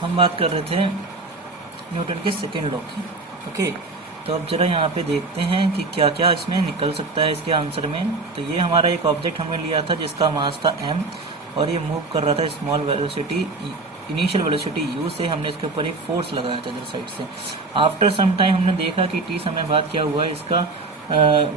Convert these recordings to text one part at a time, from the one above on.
हम बात कर रहे थे न्यूटन के सेकेंड लॉ की। ओके, तो अब जरा यहाँ पे देखते हैं कि क्या क्या इसमें निकल सकता है इसके आंसर में। तो ये हमारा एक ऑब्जेक्ट हमने लिया था जिसका मास था m और ये मूव कर रहा था small velocity initial velocity u से। हमने इसके ऊपर एक फोर्स लगाया था इधर साइड से। आफ्टर सम टाइम हमने देखा कि t समय बाद क्या हुआ, इसका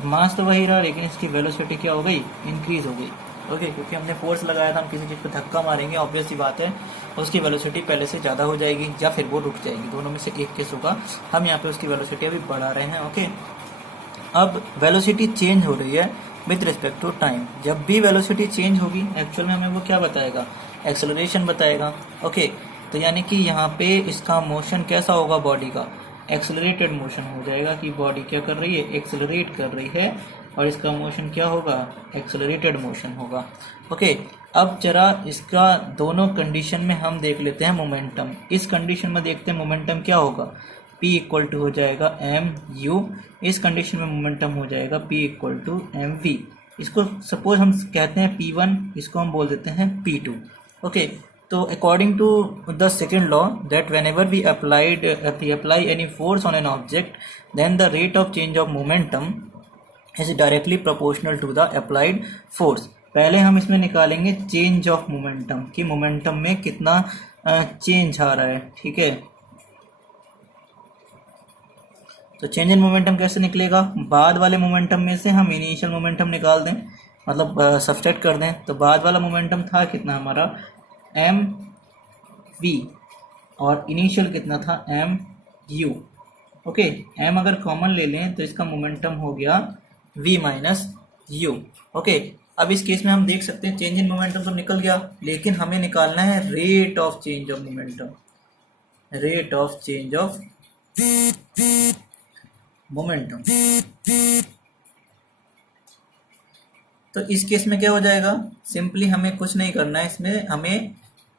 मास तो वही रहा लेकिन इसकी वेलोसिटी क्या हो गई, इंक्रीज हो गई। ओके, क्योंकि हमने फोर्स लगाया था, हम किसी चीज़ पे धक्का मारेंगे, ऑब्वियस सी बात है उसकी वेलोसिटी पहले से ज़्यादा हो जाएगी या फिर वो रुक जाएगी, दोनों में से एक केस होगा। हम यहाँ पे उसकी वेलोसिटी अभी बढ़ा रहे हैं। ओके, अब वेलोसिटी चेंज हो रही है विथ रिस्पेक्ट टू टाइम। जब भी वेलोसिटी चेंज होगी एक्चुअल में हमें वो क्या बताएगा, एक्सेलरेशन बताएगा। ओके, तो यानी कि यहाँ पे इसका मोशन कैसा होगा, बॉडी का एक्सेलरेटेड मोशन हो जाएगा कि बॉडी क्या कर रही है, एक्सेलरेट कर रही है, और इसका मोशन क्या होगा, एक्सेलरेटेड मोशन होगा। ओके, अब जरा इसका दोनों कंडीशन में हम देख लेते हैं मोमेंटम। इस कंडीशन में देखते हैं मोमेंटम क्या होगा, P इक्वल टू हो जाएगा mu। इस कंडीशन में मोमेंटम हो जाएगा P इक्वल टू mv। इसको सपोज हम कहते हैं P1, इसको हम बोल देते हैं P2। ओके, तो according to the second law that whenever we apply any force on an object, then the rate of change of momentum is directly proportional to the applied force। पहले हम इसमें निकालेंगे चेंज ऑफ मोमेंटम कि momentum में कितना change आ रहा है। ठीक है, तो चेंज इन मोमेंटम कैसे निकलेगा, बाद वाले मोमेंटम में से हम इनिशियल मोमेंटम निकाल दें, मतलब सब्सट्रैक्ट कर दें। तो बाद वाला मोमेंटम था कितना हमारा, एम वी, और इनिशियल कितना था, एम यू। ओके, एम अगर कॉमन ले लें तो इसका मोमेंटम हो गया v माइनस यू। ओके, अब इस केस में हम देख सकते हैं चेंज इन मोमेंटम तो निकल गया, लेकिन हमें निकालना है rate of change of momentum, rate of change of momentum. तो इस केस में क्या हो जाएगा, सिंपली हमें कुछ नहीं करना है, इसमें हमें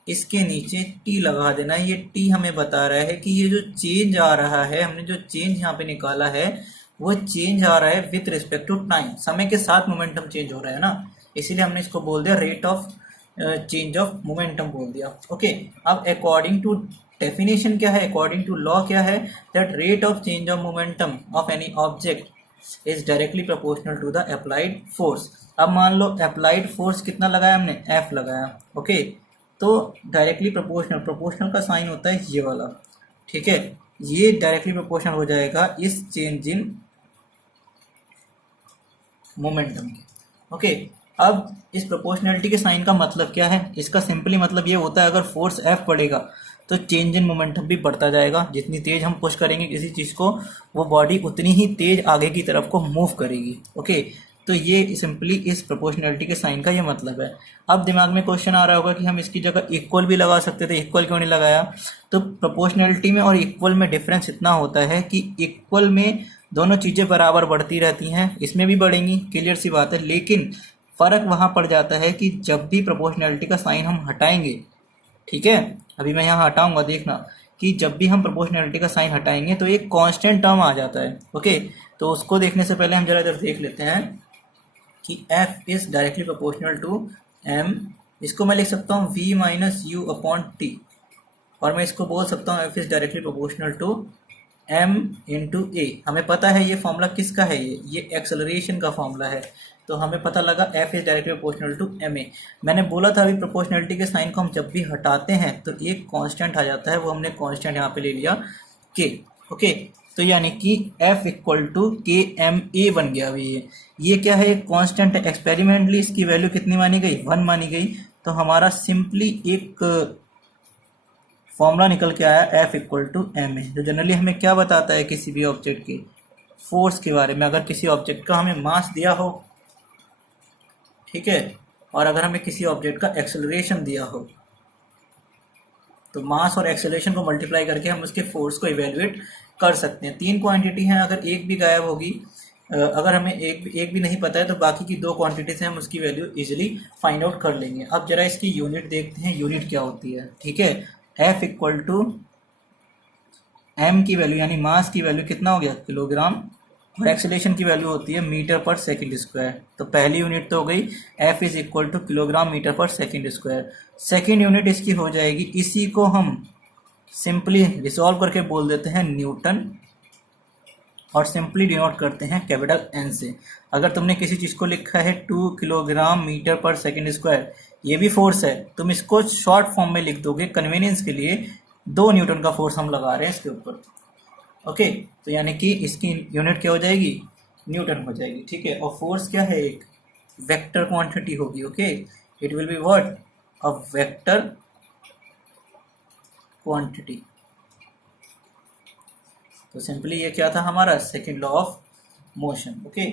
इसके नीचे t लगा देना है। ये t हमें बता रहा है कि ये जो चेंज आ रहा है, हमने जो चेंज यहाँ पे निकाला है वो चेंज आ रहा है विथ रिस्पेक्ट टू टाइम। समय के साथ मोमेंटम चेंज हो रहा है ना, इसीलिए हमने इसको बोल दिया rate of change of momentum बोल दिया। ओके, अब अकॉर्डिंग टू डेफिनेशन क्या है, अकॉर्डिंग टू लॉ क्या है, that rate of change of momentum of any object is directly proportional to the applied force. अब मान लो अप्लाइड फोर्स कितना लगाया हमने, F लगाया। ओके, तो डायरेक्टली प्रोपोर्शनल, प्रोपोर्शनल का साइन होता है ये वाला। ठीक है, ये डायरेक्टली प्रोपोर्शनल हो जाएगा इस चेंज इन मोमेंटम के। ओके, अब इस प्रोपोर्शनलिटी के साइन का मतलब क्या है, इसका सिंपली मतलब ये होता है अगर फोर्स F बढ़ेगा तो चेंज इन मोमेंटम भी बढ़ता जाएगा। जितनी तेज हम पुश करेंगे किसी चीज को, वो बॉडी उतनी ही तेज आगे की तरफ को मूव करेगी। ओके, तो ये सिंपली इस प्रोपोर्शनलिटी के साइन का ये मतलब है। अब दिमाग में क्वेश्चन आ रहा होगा कि हम इसकी जगह इक्वल भी लगा सकते थे, इक्वल क्यों नहीं लगाया। तो प्रोपोर्शनलिटी में और इक्वल में डिफरेंस इतना होता है कि इक्वल में दोनों चीज़ें बराबर बढ़ती रहती हैं, इसमें भी बढ़ेंगी, क्लियर सी बात है। लेकिन फ़र्क वहाँ पड़ जाता है कि जब भी प्रोपोर्शनलिटी का साइन हम हटाएंगे, ठीक है, अभी मैं यहाँ हटाऊंगा, देखना कि जब भी हम प्रोपोर्शनलिटी का साइन हटाएंगे तो एक कांस्टेंट टर्म आ जाता है। ओके, तो उसको देखने से पहले हम जरा इधर देख लेते हैं कि F is directly proportional to M। इसको मैं लिख सकता हूँ V minus u upon t, और मैं इसको बोल सकता हूँ F is directly proportional to M into a. हमें पता है ये फॉर्मूला किसका है, ये एक्सेलरेशन का फॉर्मूला है। तो हमें पता लगा F is directly proportional to ma। मैंने बोला था अभी प्रोपोर्शनलिटी के साइन को हम जब भी हटाते हैं तो एक कांस्टेंट आ जाता है, वो हमने कांस्टेंट यहाँ पे ले लिया k। ओके, तो यानी कि F इक्वल टू के एम ए बन गया। अभी ये क्या है, कांस्टेंट है। एक्सपेरिमेंटली इसकी वैल्यू कितनी मानी गई, 1 मानी गई। तो हमारा सिंपली एक फॉर्मूला निकल के आया F equal to M A, जो जनरली हमें क्या बताता है किसी भी ऑब्जेक्ट के फोर्स के बारे में। अगर किसी ऑब्जेक्ट का हमें मास दिया हो, ठीक है, और अगर हमें किसी ऑब्जेक्ट का एक्सेलरेशन दिया हो, तो मास और एक्सेलरेशन को मल्टीप्लाई करके हम उसके फोर्स को इवेल्युएट कर सकते हैं। 3 क्वांटिटी हैं, अगर एक भी गायब होगी, अगर हमें एक भी नहीं पता है तो बाकी की 2 क्वांटिटी से हम उसकी वैल्यू इजीली फाइंड आउट कर लेंगे। अब जरा इसकी यूनिट देखते हैं, यूनिट क्या होती है। ठीक है, F इक्वल टू M की वैल्यू यानी मास की वैल्यू कितना हो गया, किलोग्राम, और एक्सेलरेशन की वैल्यू होती है मीटर पर सेकंड स्क्वायर। तो पहली यूनिट तो हो गई F is equal to kilogram metre per second square. Second unit इसकी हो जाएगी, इसी को हम सिंपली रिसॉल्व करके बोल देते हैं न्यूटन, और सिंपली डिनोट करते हैं कैपिटल एन से। अगर तुमने किसी चीज़ को लिखा है 2 किलोग्राम मीटर पर सेकेंड स्क्वायर, ये भी फोर्स है, तुम इसको शॉर्ट फॉर्म में लिख दोगे कन्वीनियंस के लिए, 2 न्यूटन का फोर्स हम लगा रहे हैं इसके ऊपर। ओके, तो यानी कि इसकी यूनिट क्या हो जाएगी, न्यूटन हो जाएगी। ठीक है, और फोर्स क्या है, एक वेक्टर क्वांटिटी होगी। Okay, it will be what, a vector quantity. तो सिंपली ये क्या था हमारा second law of motion. Okay,